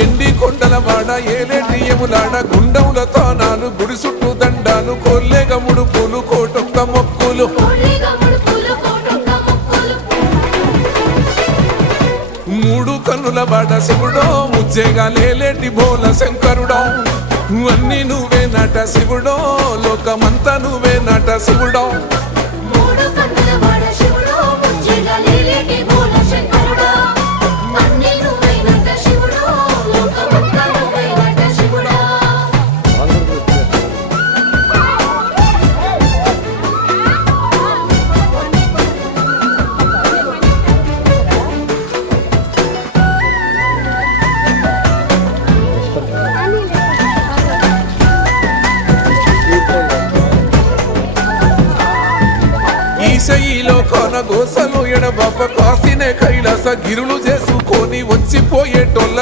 ఎండి కొండల వాడ ఏలేటి యములాడ గుండముల తానాలు గుడి చుట్టూ దండాలు కొల్లేగ ముడుపులు కోటొక్క మొక్కులు మూడు కన్నుల వాడ శివుడో ముజ్జేగా లేలేటి బోల శంకరుడో అన్ని నువ్వే నట శివుడో లోకమంతా నువ్వే నట శివుడో ఈశయిలో కొన గోసలు ఎడబాప కాసినే కైలాస గిరులు చేసుకొని వచ్చిపోయేటోళ్ళ